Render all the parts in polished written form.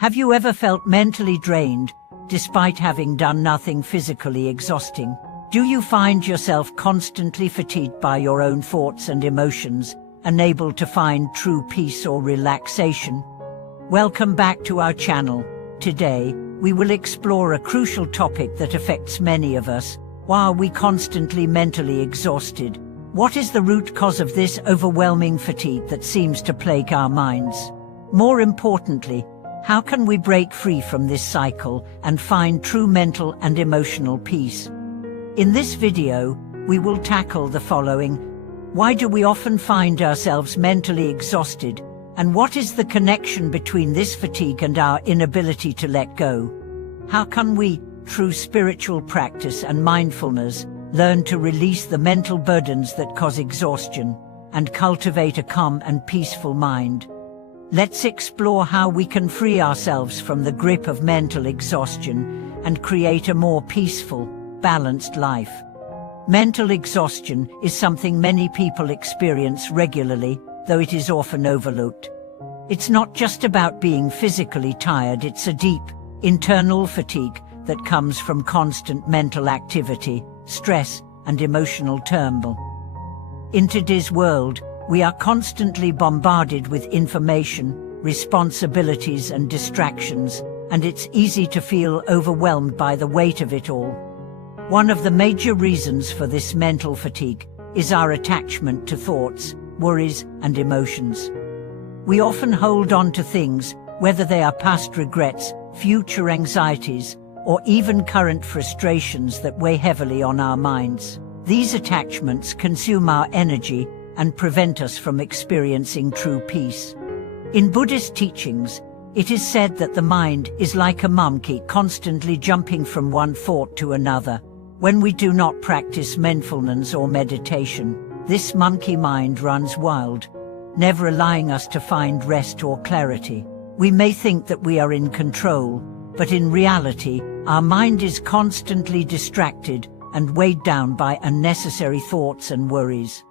Have you ever felt mentally drained, despite having done nothing physically exhausting? Do you find yourself constantly fatigued by your own thoughts and emotions, unable to find true peace or relaxation? Welcome back to our channel. Today, we will explore a crucial topic that affects many of us. Why are we constantly mentally exhausted? What is the root cause of this overwhelming fatigue that seems to plague our minds? More importantly, how can we break free from this cycle and find true mental and emotional peace? In this video, we will tackle the following. Why do we often find ourselves mentally exhausted? And what is the connection between this fatigue and our inability to let go? How can we, through spiritual practice and mindfulness, learn to release the mental burdens that cause exhaustion and cultivate a calm and peaceful mind? Let's explore how we can free ourselves from the grip of mental exhaustion and create a more peaceful, balanced life. Mental exhaustion is something many people experience regularly, though it is often overlooked. It's not just about being physically tired, it's a deep, internal fatigue that comes from constant mental activity, stress, and emotional turmoil. In today's world, we are constantly bombarded with information, responsibilities, and distractions, and it's easy to feel overwhelmed by the weight of it all. One of the major reasons for this mental fatigue is our attachment to thoughts, worries, and emotions. We often hold on to things, whether they are past regrets, future anxieties, or even current frustrations that weigh heavily on our minds. These attachments consume our energy and prevent us from experiencing true peace. In Buddhist teachings, it is said that the mind is like a monkey constantly jumping from one thought to another. When we do not practice mindfulness or meditation, this monkey mind runs wild, never allowing us to find rest or clarity. We may think that we are in control, but in reality, our mind is constantly distracted and weighed down by unnecessary thoughts and worries.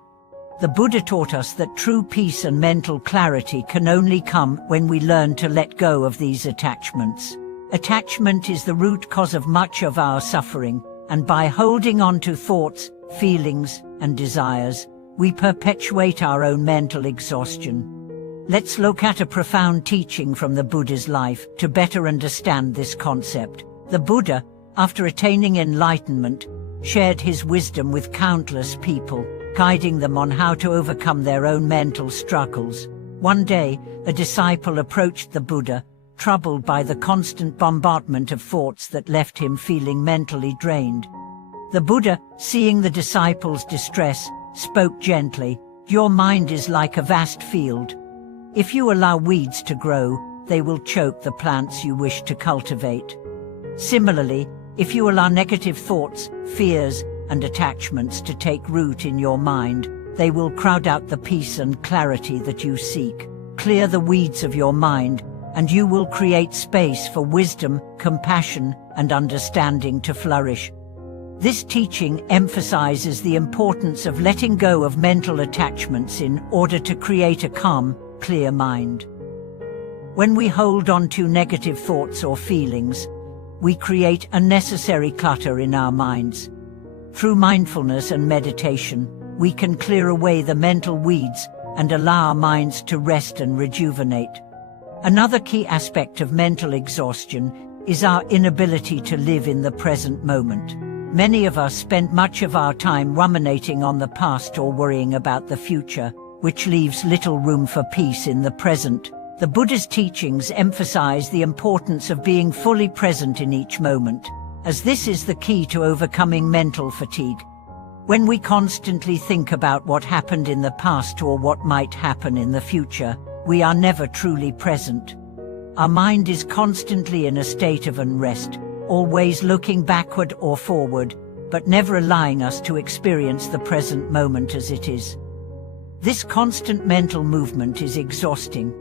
The Buddha taught us that true peace and mental clarity can only come when we learn to let go of these attachments. Attachment is the root cause of much of our suffering, and by holding on to thoughts, feelings, and desires, we perpetuate our own mental exhaustion. Let's look at a profound teaching from the Buddha's life to better understand this concept. The Buddha, after attaining enlightenment, shared his wisdom with countless people, guiding them on how to overcome their own mental struggles. One day, a disciple approached the Buddha, troubled by the constant bombardment of thoughts that left him feeling mentally drained. The Buddha, seeing the disciple's distress, spoke gently, "Your mind is like a vast field. If you allow weeds to grow, they will choke the plants you wish to cultivate. Similarly, if you allow negative thoughts, fears, and attachments to take root in your mind, they will crowd out the peace and clarity that you seek. Clear the weeds of your mind, and you will create space for wisdom, compassion, and understanding to flourish." This teaching emphasizes the importance of letting go of mental attachments in order to create a calm, clear mind. When we hold on to negative thoughts or feelings, we create unnecessary clutter in our minds. Through mindfulness and meditation, we can clear away the mental weeds and allow our minds to rest and rejuvenate. Another key aspect of mental exhaustion is our inability to live in the present moment. Many of us spend much of our time ruminating on the past or worrying about the future, which leaves little room for peace in the present. The Buddha's teachings emphasize the importance of being fully present in each moment, as this is the key to overcoming mental fatigue. When we constantly think about what happened in the past or what might happen in the future, we are never truly present. Our mind is constantly in a state of unrest, always looking backward or forward, but never allowing us to experience the present moment as it is. This constant mental movement is exhausting.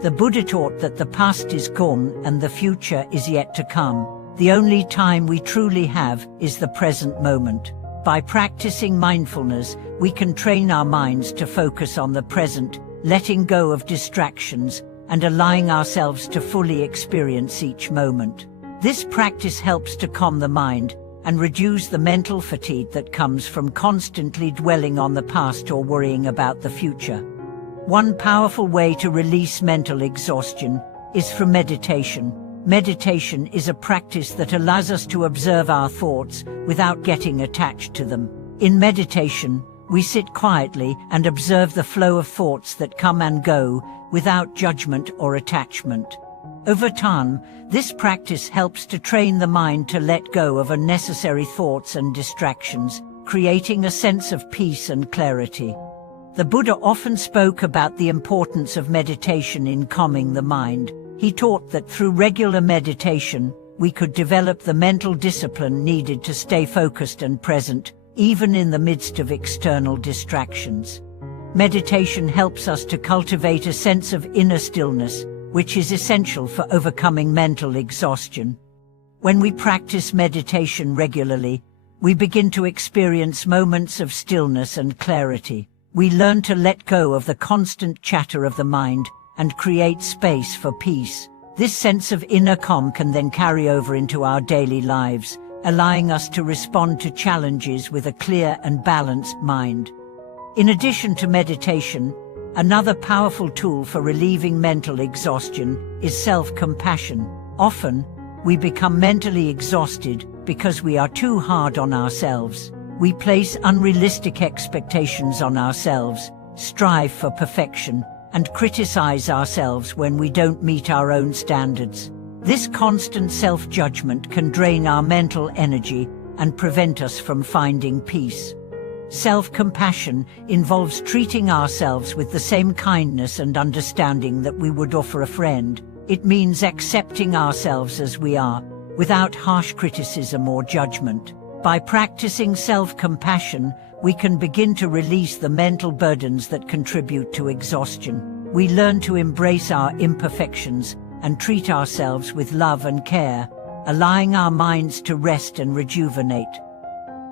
The Buddha taught that the past is gone and the future is yet to come. The only time we truly have is the present moment. By practicing mindfulness, we can train our minds to focus on the present, letting go of distractions and allowing ourselves to fully experience each moment. This practice helps to calm the mind and reduce the mental fatigue that comes from constantly dwelling on the past or worrying about the future. One powerful way to release mental exhaustion is through meditation. Meditation is a practice that allows us to observe our thoughts without getting attached to them. In meditation, we sit quietly and observe the flow of thoughts that come and go without judgment or attachment. Over time, this practice helps to train the mind to let go of unnecessary thoughts and distractions, creating a sense of peace and clarity. The Buddha often spoke about the importance of meditation in calming the mind. He taught that through regular meditation, we could develop the mental discipline needed to stay focused and present, even in the midst of external distractions. Meditation helps us to cultivate a sense of inner stillness, which is essential for overcoming mental exhaustion. When we practice meditation regularly, we begin to experience moments of stillness and clarity. We learn to let go of the constant chatter of the mind and create space for peace. This sense of inner calm can then carry over into our daily lives, allowing us to respond to challenges with a clear and balanced mind. In addition to meditation, another powerful tool for relieving mental exhaustion is self-compassion. Often, we become mentally exhausted because we are too hard on ourselves. We place unrealistic expectations on ourselves, strive for perfection, and criticize ourselves when we don't meet our own standards. This constant self-judgment can drain our mental energy and prevent us from finding peace. Self-compassion involves treating ourselves with the same kindness and understanding that we would offer a friend. It means accepting ourselves as we are, without harsh criticism or judgment. By practicing self-compassion, we can begin to release the mental burdens that contribute to exhaustion. We learn to embrace our imperfections and treat ourselves with love and care, allowing our minds to rest and rejuvenate.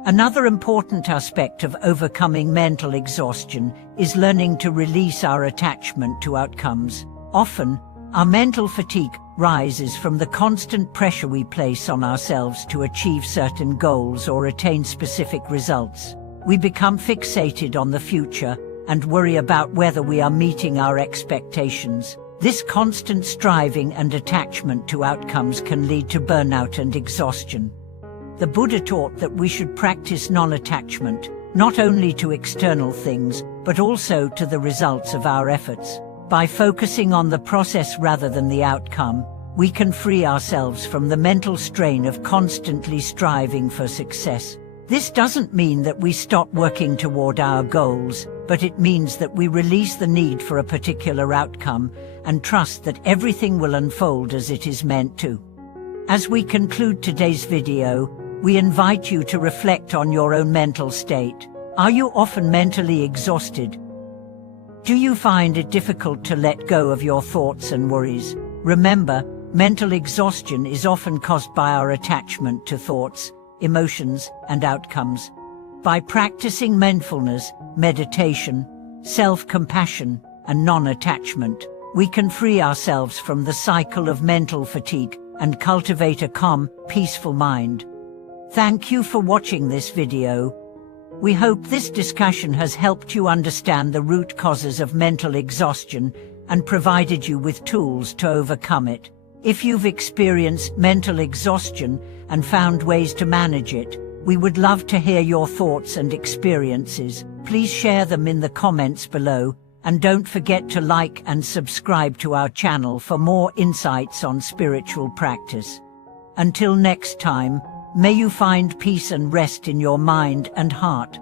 Another important aspect of overcoming mental exhaustion is learning to release our attachment to outcomes. Often, our mental fatigue rises from the constant pressure we place on ourselves to achieve certain goals or attain specific results. We become fixated on the future and worry about whether we are meeting our expectations. This constant striving and attachment to outcomes can lead to burnout and exhaustion. The Buddha taught that we should practice non-attachment, not only to external things, but also to the results of our efforts. By focusing on the process rather than the outcome, we can free ourselves from the mental strain of constantly striving for success. This doesn't mean that we stop working toward our goals, but it means that we release the need for a particular outcome and trust that everything will unfold as it is meant to. As we conclude today's video, we invite you to reflect on your own mental state. Are you often mentally exhausted? Do you find it difficult to let go of your thoughts and worries? Remember, mental exhaustion is often caused by our attachment to thoughts, emotions, and outcomes. By practicing mindfulness, meditation, self-compassion, and non-attachment, we can free ourselves from the cycle of mental fatigue and cultivate a calm, peaceful mind. Thank you for watching this video. We hope this discussion has helped you understand the root causes of mental exhaustion and provided you with tools to overcome it. If you've experienced mental exhaustion and found ways to manage it, we would love to hear your thoughts and experiences. Please share them in the comments below, and don't forget to like and subscribe to our channel for more insights on spiritual practice. Until next time, may you find peace and rest in your mind and heart.